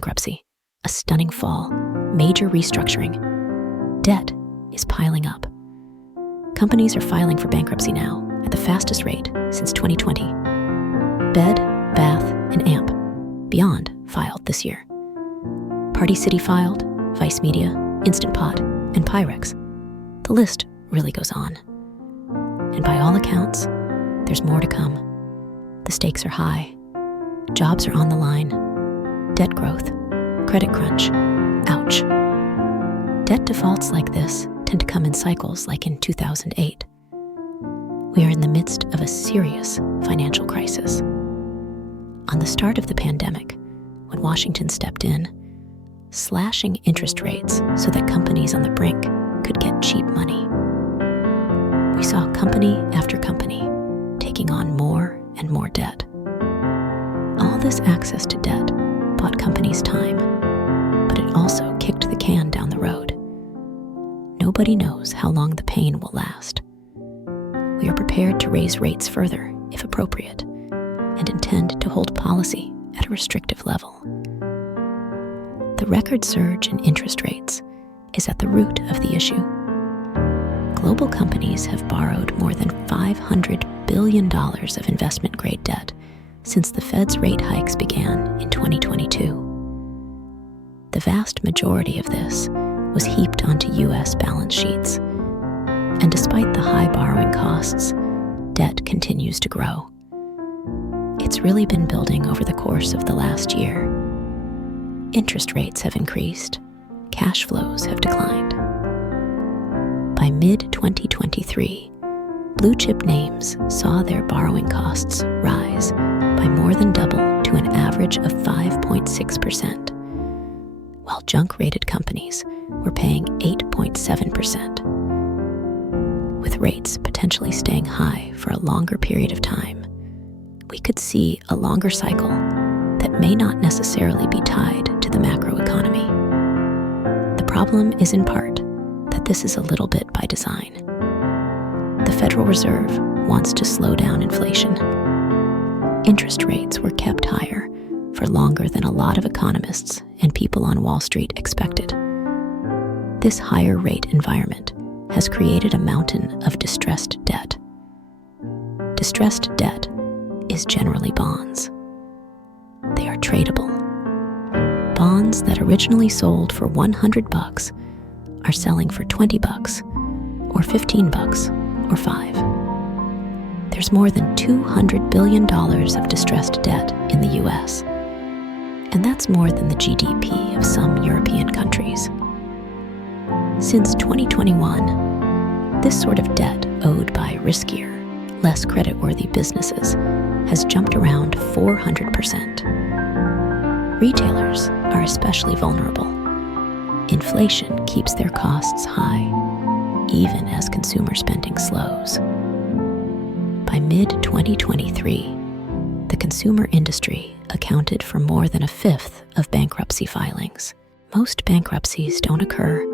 bankruptcy, a stunning fall, major restructuring. Debt is piling up. Companies are filing for bankruptcy now at the fastest rate since 2020. Bed, Bath, and Amp Beyond filed this year. Party City filed, Vice Media, Instant Pot, and Pyrex. The list really goes on. And by all accounts, there's more to come. The stakes are high. Jobs are on the line. Debt growth, credit crunch, ouch. Debt defaults like this tend to come in cycles like in 2008. We are in the midst of a serious financial crisis. On the start of the pandemic, when Washington stepped in, slashing interest rates so that companies on the brink could get cheap money. We saw company after company taking on more and more debt. All this access to debt bought companies time, but it also kicked the can down the road. Nobody knows how long the pain will last. We are prepared to raise rates further, if appropriate, and intend to hold policy at a restrictive level. The record surge in interest rates is at the root of the issue. Global companies have borrowed more than $500 billion of investment-grade debt since the Fed's rate hikes began in 2022. The vast majority of this was heaped onto U.S. balance sheets, and despite the high borrowing costs, debt continues to grow. It's really been building over the course of the last year. Interest rates have increased, cash flows have declined. By mid-2023, blue-chip names saw their borrowing costs rise by more than double to an average of 5.6%, while junk-rated companies were paying 8.7%. With rates potentially staying high for a longer period of time, we could see a longer cycle that may not necessarily be tied to the macroeconomy. The problem is in part that this is a little bit by design. The Federal Reserve wants to slow down inflation. Interest rates were kept higher for longer than a lot of economists and people on Wall Street expected. This higher rate environment has created a mountain of distressed debt. Distressed debt is generally bonds. They are tradable. Bonds that originally sold for $100 are selling for $20 or $15 or $5. There's more than $200 billion of distressed debt in the US, and that's more than the GDP of some European countries. Since 2021, this sort of debt owed by riskier, less creditworthy businesses has jumped around 400%. Retailers are especially vulnerable. Inflation keeps their costs high, even as consumer spending slows. By mid-2023, the consumer industry accounted for more than a fifth of bankruptcy filings. Most bankruptcies don't occur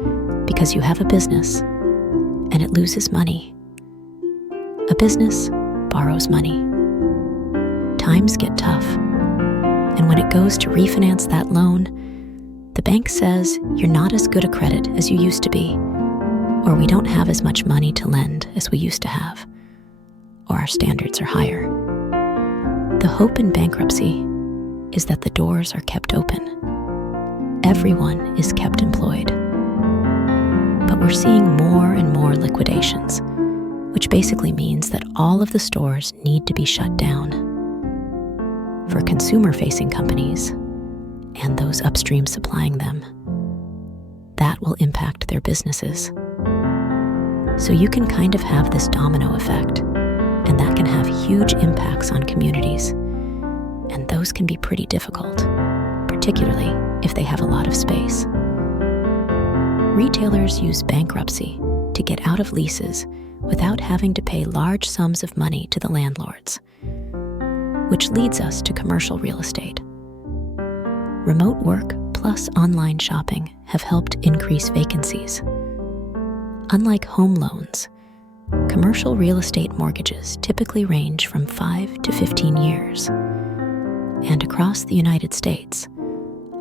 because you have a business and it loses money. A business borrows money. Times get tough, and when it goes to refinance that loan, the bank says you're not as good a credit as you used to be, or we don't have as much money to lend as we used to have, or our standards are higher. The hope in bankruptcy is that the doors are kept open. Everyone is kept employed. But we're seeing more and more liquidations, which basically means that all of the stores need to be shut down. For consumer-facing companies, and those upstream supplying them, that will impact their businesses. So you can kind of have this domino effect, and that can have huge impacts on communities. And those can be pretty difficult, particularly if they have a lot of space. Retailers use bankruptcy to get out of leases without having to pay large sums of money to the landlords, which leads us to commercial real estate. Remote work plus online shopping have helped increase vacancies. Unlike home loans, commercial real estate mortgages typically range from 5 to 15 years. And across the United States,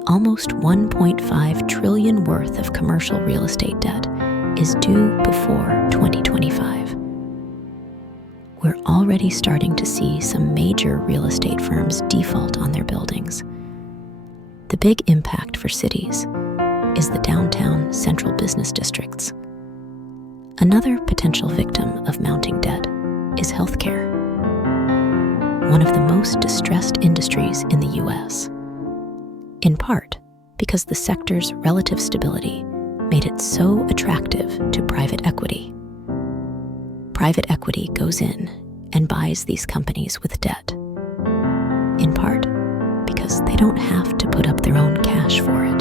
almost $1.5 trillion worth of commercial real estate debt is due before 2025. We're already starting to see some major real estate firms default on their buildings. The big impact for cities is the downtown central business districts. Another potential victim of mounting debt is healthcare, one of the most distressed industries in the US, in part because the sector's relative stability made it so attractive to private equity. Private equity goes in and buys these companies with debt, in part because they don't have to put up their own cash for it.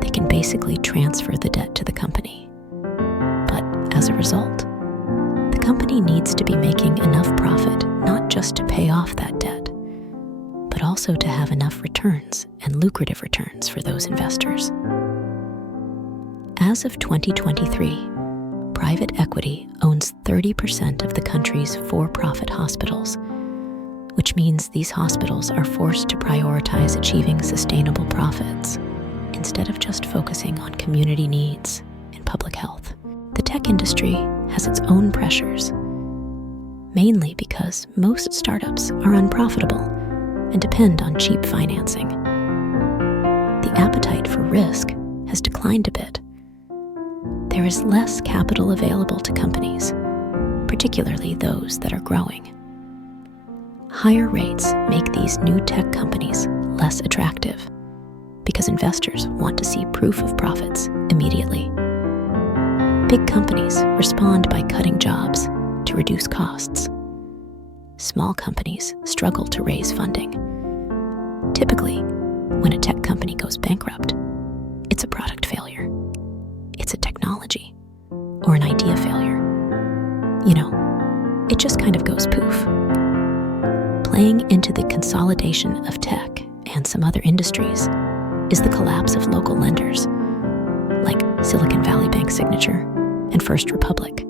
They can basically transfer the debt to the company. But as a result, the company needs to be making enough profit not just to pay off that debt, but also to have enough returns and lucrative returns for those investors. As of 2023, private equity owns 30% of the country's for-profit hospitals, which means these hospitals are forced to prioritize achieving sustainable profits instead of just focusing on community needs and public health. The tech industry has its own pressures, mainly because most startups are unprofitable and depend on cheap financing. The appetite for risk has declined a bit. There is less capital available to companies, particularly those that are growing. Higher rates make these new tech companies less attractive because investors want to see proof of profits immediately. Big companies respond by cutting jobs to reduce costs. Small companies struggle to raise funding. Typically, when a tech company goes bankrupt, it's a product failure, it's a technology, or an idea failure. It just kind of goes poof. Playing into the consolidation of tech and some other industries is the collapse of local lenders, like Silicon Valley Bank Signature and First Republic.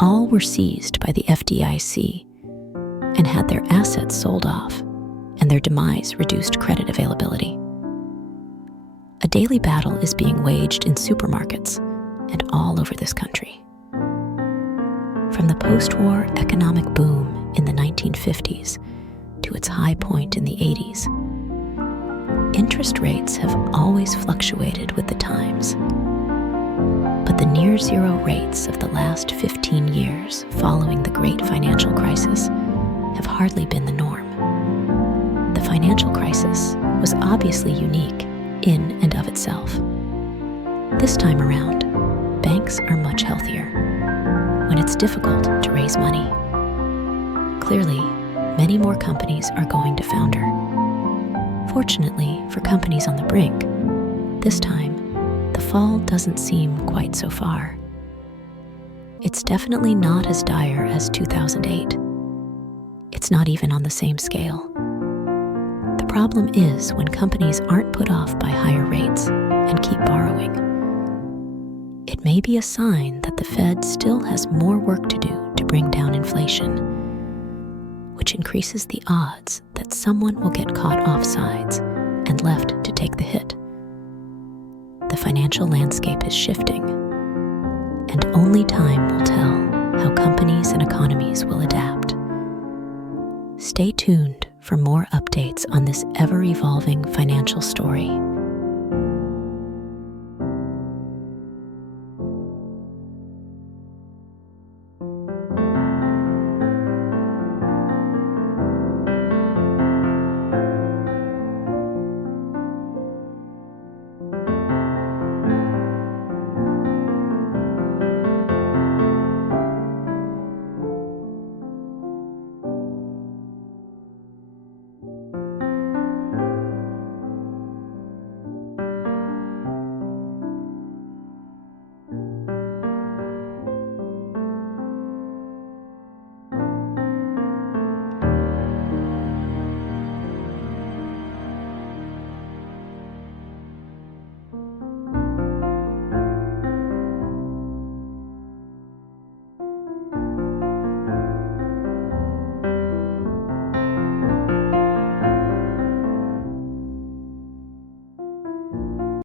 All were seized by the FDIC and had their assets sold off, and their demise reduced credit availability. A daily battle is being waged in supermarkets and all over this country. From the post-war economic boom in the 1950s to its high point in the 80s, interest rates have always fluctuated with the times. But the near-zero rates of the last 15 years following the Great Financial Crisis have hardly been the norm. The financial crisis was obviously unique in and of itself. This time around, banks are much healthier when it's difficult to raise money. Clearly, many more companies are going to founder. Fortunately for companies on the brink, this time, the fall doesn't seem quite so far. It's definitely not as dire as 2008. It's not even on the same scale. The problem is when companies aren't put off by higher rates and keep borrowing. It may be a sign that the Fed still has more work to do to bring down inflation, which increases the odds that someone will get caught offsides and left to take the hit. The financial landscape is shifting, and only time will tell how companies and economies will adapt. Stay tuned for more updates on this ever-evolving financial story.